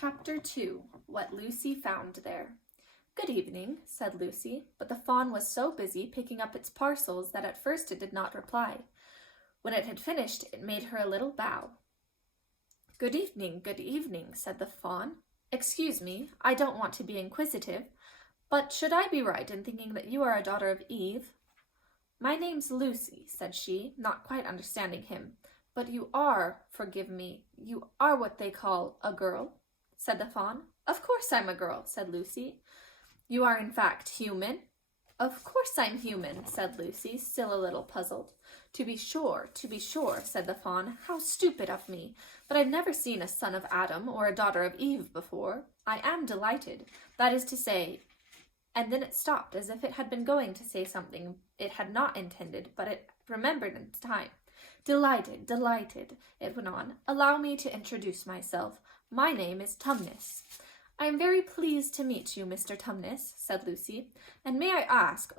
Chapter 2. What Lucy Found There. "Good evening," said Lucy, but the fawn was so busy picking up its parcels that at first it did not reply. When it had finished, it made her a little bow. Good evening," said the fawn. "Excuse me, I don't want to be inquisitive, but should I be right in thinking that you are a daughter of Eve?" "My name's Lucy," said she, not quite understanding him. "But you are, forgive me, you are what they call a girl?" said the fawn. "Of course I'm a girl," said Lucy. "You are in fact human?" "Of course I'm human," said Lucy, still a little puzzled. To be sure, said the fawn. "How stupid of me! But I've never seen a son of Adam or a daughter of Eve before. I am delighted. That is to say—" And then it stopped, as if it had been going to say something it had not intended, but it remembered in time. Delighted, it went on. "Allow me to introduce myself. My name is Tumnus." "I am very pleased to meet you, Mr. Tumnus," said Lucy. "And may I ask,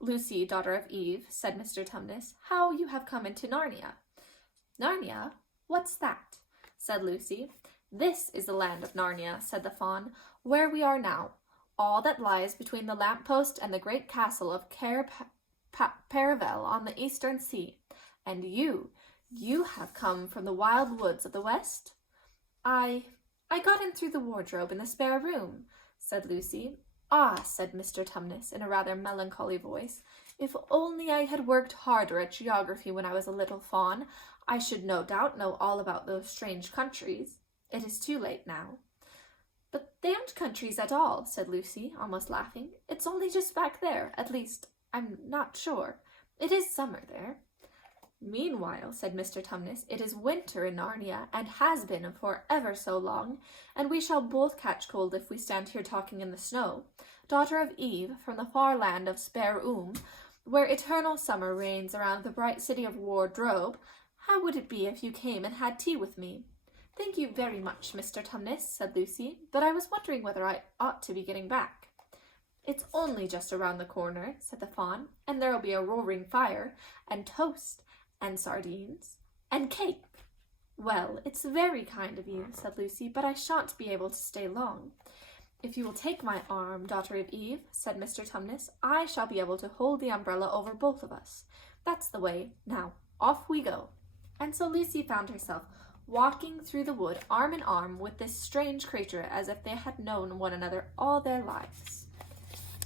Lucy, daughter of Eve," said Mr. Tumnus, "how you have come into Narnia?" "Narnia? What's that?" said Lucy. "This is the land of Narnia," said the fawn, "where we are now. All that lies between the lamp-post and the great castle of Paravel on the eastern sea. And you have come from the wild woods of the west?" I got in through the wardrobe in the spare room," said Lucy. "Ah," said Mr. Tumnus in a rather melancholy voice, "if only I had worked harder at geography when I was a little fawn, I should no doubt know all about those strange countries. It is too late now." "But they aren't countries at all," said Lucy, almost laughing. "It's only just back there. At least, I'm not sure. It is summer there." "Meanwhile," said Mr. Tumnus, "it is winter in Narnia, and has been for ever so long, and we shall both catch cold if we stand here talking in the snow. Daughter of Eve, from the far land of Spare where eternal summer reigns around the bright city of Wardrobe, how would it be if you came and had tea with me?" "Thank you very much, Mr. Tumnus," said Lucy, "but I was wondering whether I ought to be getting back." "It's only just around the corner," said the fawn, "and there'll be a roaring fire, and toast, and sardines, and cake." "Well, it's very kind of you," said Lucy, "but I shan't be able to stay long." "If you will take my arm, daughter of Eve," said Mr. Tumnus, "I shall be able to hold the umbrella over both of us. That's the way. Now, off we go." And so Lucy found herself walking through the wood arm in arm with this strange creature as if they had known one another all their lives.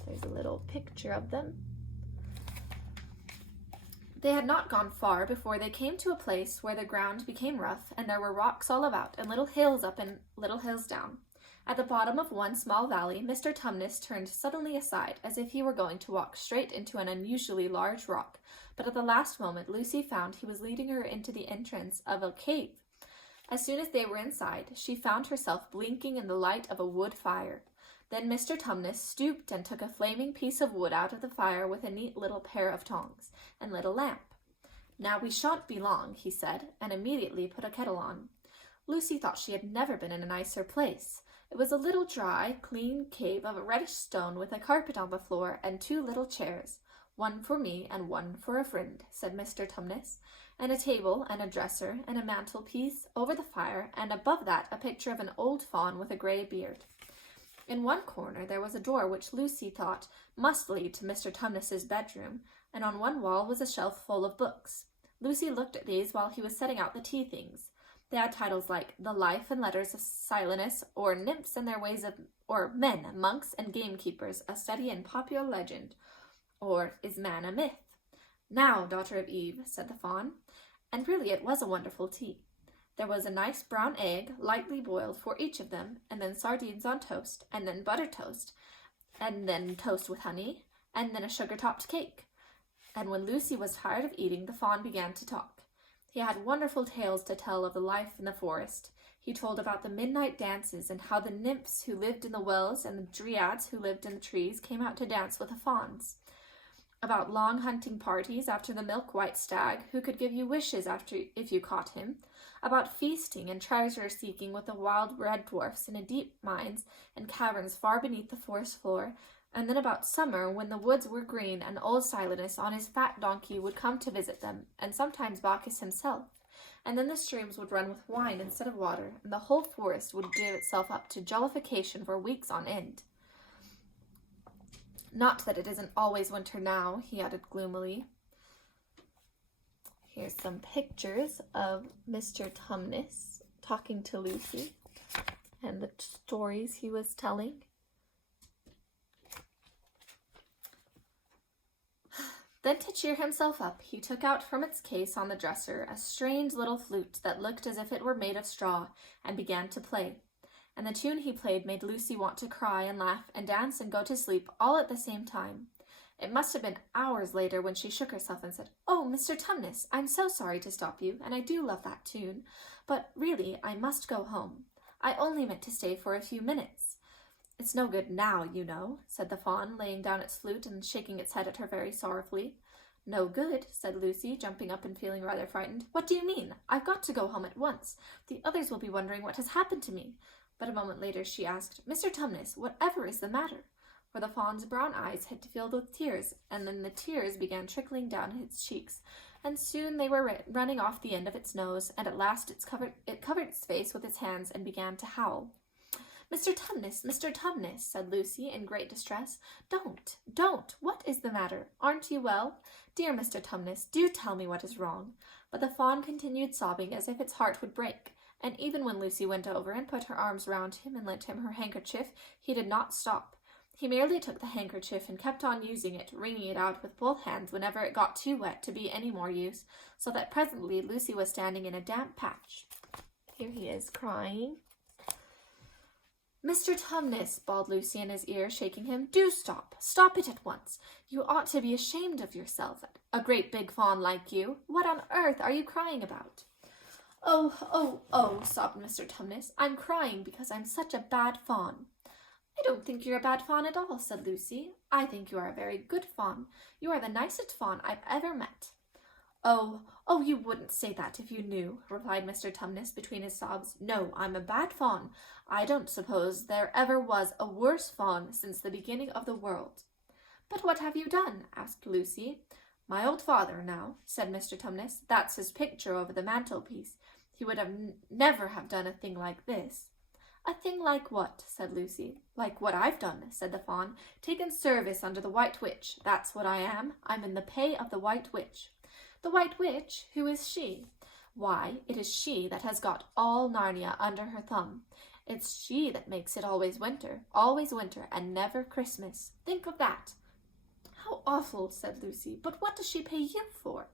There's a little picture of them. They had not gone far before they came to a place where the ground became rough, and there were rocks all about, and little hills up and little hills down. At the bottom of one small valley, Mr. Tumnus turned suddenly aside, as if he were going to walk straight into an unusually large rock, but at the last moment Lucy found he was leading her into the entrance of a cave. As soon as they were inside, she found herself blinking in the light of a wood fire. Then Mr. Tumnus stooped and took a flaming piece of wood out of the fire with a neat little pair of tongs and lit a lamp. "Now we shan't be long," he said, and immediately put a kettle on. Lucy thought she had never been in a nicer place. It was a little dry, clean cave of a reddish stone with a carpet on the floor and two little chairs. "One for me and one for a friend," said Mr. Tumnus, and a table and a dresser and a mantelpiece over the fire, and above that a picture of an old fawn with a grey beard. In one corner there was a door which Lucy thought must lead to Mr. Tumnus's bedroom, and on one wall was a shelf full of books. Lucy looked at these while he was setting out the tea things. They had titles like The Life and Letters of Silenus, or Nymphs and Their Ways of, or Men, Monks and Gamekeepers, a Study in Popular Legend, or Is Man a Myth? "Now, daughter of Eve," said the fawn. And really it was a wonderful tea. There was a nice brown egg, lightly boiled, for each of them, and then sardines on toast, and then butter toast, and then toast with honey, and then a sugar-topped cake. And when Lucy was tired of eating, the fawn began to talk. He had wonderful tales to tell of the life in the forest. He told about the midnight dances, and how the nymphs who lived in the wells and the dryads who lived in the trees came out to dance with the fawns. About long hunting parties after the milk-white stag, who could give you wishes if you caught him. About feasting and treasure-seeking with the wild red dwarfs in deep mines and caverns far beneath the forest floor, and then about summer, when the woods were green and old Silenus on his fat donkey would come to visit them, and sometimes Bacchus himself, and then the streams would run with wine instead of water, and the whole forest would give itself up to jollification for weeks on end. Not that it isn't always winter now, he added gloomily. Here's some pictures of Mr. Tumnus talking to Lucy and the stories he was telling. Then, to cheer himself up, he took out from its case on the dresser a strange little flute that looked as if it were made of straw, and began to play. And the tune he played made Lucy want to cry and laugh and dance and go to sleep all at the same time. It must have been hours later when she shook herself and said, "Oh, Mr. Tumnus, I'm so sorry to stop you, and I do love that tune, but really I must go home. I only meant to stay for a few minutes." "It's no good now, you know," said the fawn, laying down its flute and shaking its head at her very sorrowfully. "No good," said Lucy, jumping up and feeling rather frightened. "What do you mean? I've got to go home at once. The others will be wondering what has happened to me." But a moment later she asked, "Mr. Tumnus, whatever is the matter?" For the fawn's brown eyes had filled with tears, and then the tears began trickling down its cheeks, and soon they were running off the end of its nose, and at last it covered its face with its hands and began to howl. "Mr. Tumnus, Mr. Tumnus," said Lucy in great distress. Don't! What is the matter? Aren't you well? Dear Mr. Tumnus, do tell me what is wrong." But the fawn continued sobbing as if its heart would break, and even when Lucy went over and put her arms round him and lent him her handkerchief, he did not stop. He merely took the handkerchief and kept on using it, wringing it out with both hands whenever it got too wet to be any more use, so that presently Lucy was standing in a damp patch. Here he is, crying. "Mr. Tumnus," bawled Lucy in his ear, shaking him, "do stop. Stop it at once. You ought to be ashamed of yourself, a great big fawn like you. What on earth are you crying about?" Oh, sobbed Mr. Tumnus. "I'm crying because I'm such a bad fawn." "I don't think you're a bad fawn at all," said Lucy. "I think you are a very good fawn. You are the nicest fawn I've ever met." Oh, you wouldn't say that if you knew," replied Mr. Tumnus between his sobs. "No, I'm a bad fawn. I don't suppose there ever was a worse fawn since the beginning of the world." "But what have you done?" asked Lucy. "My old father, now," said Mr. Tumnus. "That's his picture over the mantelpiece. He would have never have done a thing like this." "A thing like what?" said Lucy. "Like what I've done," said the fawn. "Taken service under the White Witch. That's what I am. I'm in the pay of the White Witch." "The White Witch? Who is she?" "Why, it is she that has got all Narnia under her thumb. It's she that makes it always winter, and never Christmas. Think of that." "How awful," said Lucy. "But what does she pay you for?"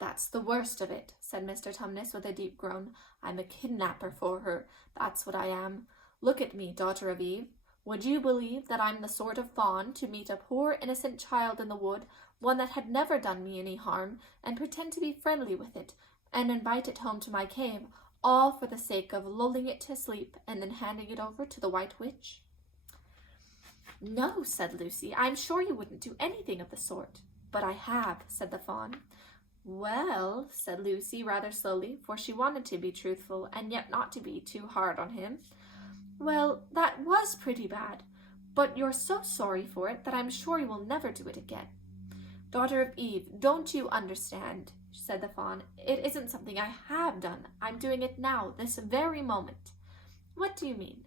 "That's the worst of it," said Mr. Tumnus with a deep groan. "I'm a kidnapper for her. That's what I am. Look at me, daughter of Eve. Would you believe that I'm the sort of fawn to meet a poor innocent child in the wood, one that had never done me any harm, and pretend to be friendly with it, and invite it home to my cave, all for the sake of lulling it to sleep and then handing it over to the White Witch?" "No," said Lucy, "I'm sure you wouldn't do anything of the sort." "But I have," said the fawn. "Well," said Lucy rather slowly, for she wanted to be truthful and yet not to be too hard on him. "Well, that was pretty bad, but you're so sorry for it that I'm sure you will never do it again." "Daughter of Eve, don't you understand?" said the fawn. "It isn't something I have done. I'm doing it now, this very moment." "What do you mean?"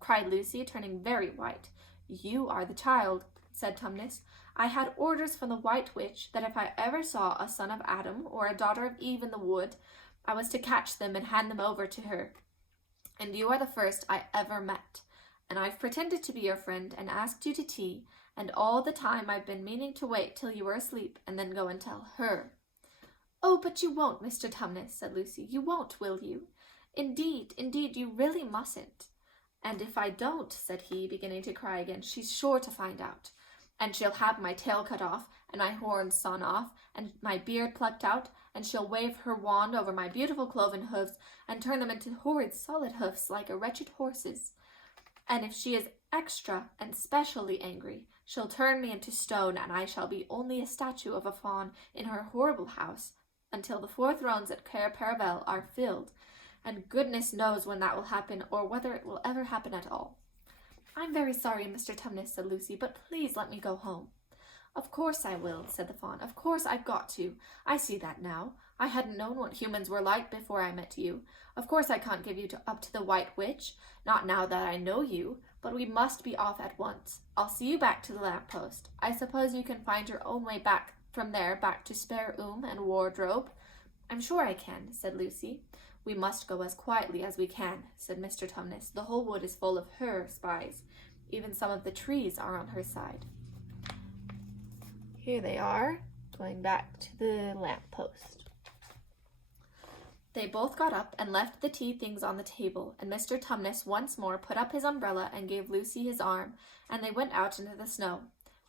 cried Lucy, turning very white. "You are the child," said Tumnus. "I had orders from the White Witch that if I ever saw a son of Adam or a daughter of Eve in the wood, I was to catch them and hand them over to her. And you are the first I ever met. And I've pretended to be your friend and asked you to tea, and all the time I've been meaning to wait till you were asleep and then go and tell her." "Oh, but you won't, Mr. Tumnus," said Lucy. "You won't, will you? Indeed, you really mustn't." "And if I don't," said he, beginning to cry again, "she's sure to find out. And she'll have my tail cut off, and my horns sawn off, and my beard plucked out, and she'll wave her wand over my beautiful cloven hoofs, and turn them into horrid solid hoofs like a wretched horse's. And if she is extra and specially angry, she'll turn me into stone, and I shall be only a statue of a fawn in her horrible house, until the 4 thrones at Cair Paravel are filled, and goodness knows when that will happen, or whether it will ever happen at all." "I'm very sorry, Mr. Tumnus," said Lucy, "but please let me go home." Of course I will, said the fawn. Of course I've got to. I see that now. I hadn't known what humans were like before I met you. Of course I can't give you up to the White Witch, not now that I know you, but we must be off at once. I'll see you back to the lamppost. I suppose you can find your own way back from there back to Spare and Wardrobe. I'm sure I can, said Lucy. We must go as quietly as we can, said Mr. Tumnus. The whole wood is full of her spies. Even some of the trees are on her side. Here they are, going back to the lamppost. They both got up and left the tea things on the table, and Mr. Tumnus once more put up his umbrella and gave Lucy his arm, and they went out into the snow.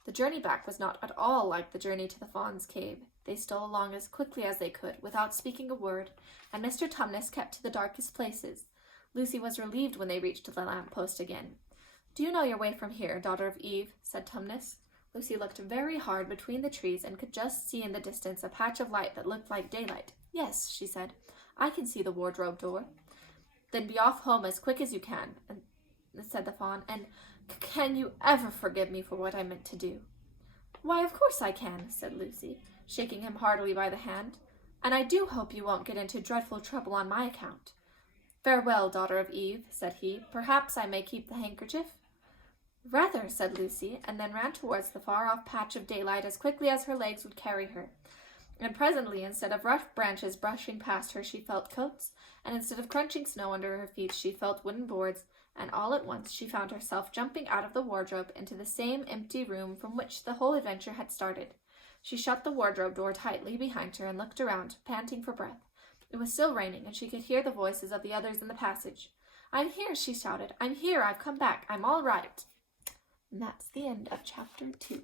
The journey back was not at all like the journey to the fawn's cave. They stole along as quickly as they could, without speaking a word, and Mr. Tumnus kept to the darkest places. Lucy was relieved when they reached the lamppost again. Do you know your way from here, daughter of Eve? Said Tumnus. Lucy looked very hard between the trees and could just see in the distance a patch of light that looked like daylight. Yes, she said. I can see the wardrobe door. Then be off home as quick as you can, said the fawn, and can you ever forgive me for what I meant to do? Why, of course I can, said Lucy, shaking him heartily by the hand, and I do hope you won't get into dreadful trouble on my account. Farewell, daughter of Eve, said he. Perhaps I may keep the handkerchief? Rather, said Lucy, and then ran towards the far-off patch of daylight as quickly as her legs would carry her. And presently, instead of rough branches brushing past her, she felt coats, and instead of crunching snow under her feet, she felt wooden boards, and all at once she found herself jumping out of the wardrobe into the same empty room from which the whole adventure had started. She shut the wardrobe door tightly behind her and looked around, panting for breath. It was still raining, and she could hear the voices of the others in the passage. I'm here, she shouted. I'm here. I've come back. I'm all right. And that's the end of chapter 2.